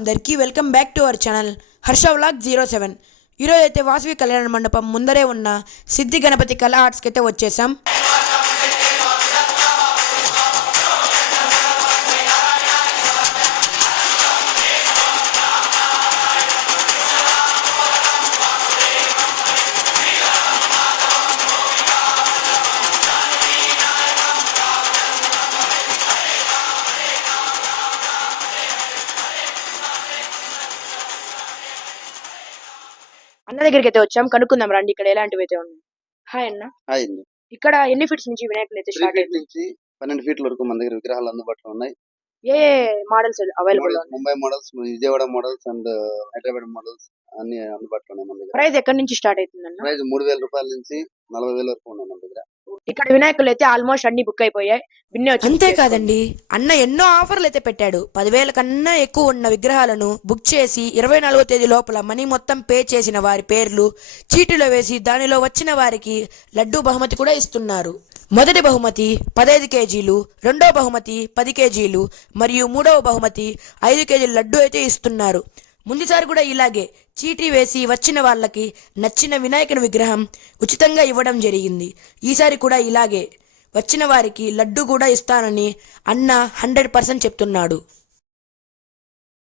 అందరికీ welcome back to our channel Harsha vlog 07. ఈరోజు అయితే వాసవి కళ్యాణ మండపం ముందరే ఉన్న సిద్ధి గణపతి కళా ఆర్ట్స్కి అయితే వచ్చేసాం. అన్న దగ్గరికి అయితే వచ్చాం, కనుక్కుందాం రండి ఇక్కడ ఎలాంటివి అయితే ఉన్నాయి. హాయ్ అన్న. హాయ్ అండి. ఇక్కడ ఎన్ని ఫీట్స్ నుంచి వినాయకులు అయితే స్టార్ట్ ఫీట్ నుంచి 12 ఫీట్ల వరకు మన దగ్గర విగ్రహాలు అందుబాటులో ఉన్నాయి. ఏ మోడల్స్ అవైలబుల్ ఉన్నాయి? Mumbai models, Vijayawada models and Hyderabad models అన్ని అందుబాటులో ఉన్నాయి మన దగ్గర. ప్రైస్ ఎక్కడి నుంచి స్టార్ట్ అవుతుంది అన్న? ప్రైస్ 3,000 రూపాయల నుంచి 40,000 వరకు ఉన్నాయి మన దగ్గర. ఇక్కడ వినాయకులు అయితే ఆల్మోస్ట్ అన్ని బుక్ అయిపోయాయి. అంతేకాదండి, అన్న ఎన్నో ఆఫర్లు అయితే పెట్టాడు. 10,000 కన్నా ఎక్కువ ఉన్న విగ్రహాలను బుక్ చేసి 24వ తేదీ లోపల మనీ మొత్తం పే చేసిన వారి పేర్లు చీటీలో వేసి దానిలో వచ్చిన వారికి లడ్డూ బహుమతి కూడా ఇస్తున్నారు. మొదటి బహుమతి 15 కేజీలు, రెండో బహుమతి 10 కేజీలు మరియు మూడవ బహుమతి 5 కేజీల లడ్డు అయితే ఇస్తున్నారు. ముందుసారి కూడా ఇలాగే చీటీ వేసి వచ్చిన వాళ్ళకి నచ్చిన వినాయకుని విగ్రహం ఉచితంగా ఇవ్వడం జరిగింది. ఈసారి కూడా ఇలాగే వచ్చిన వారికి లడ్డు కూడా ఇస్తానని అన్న 100% చెప్తున్నాడు.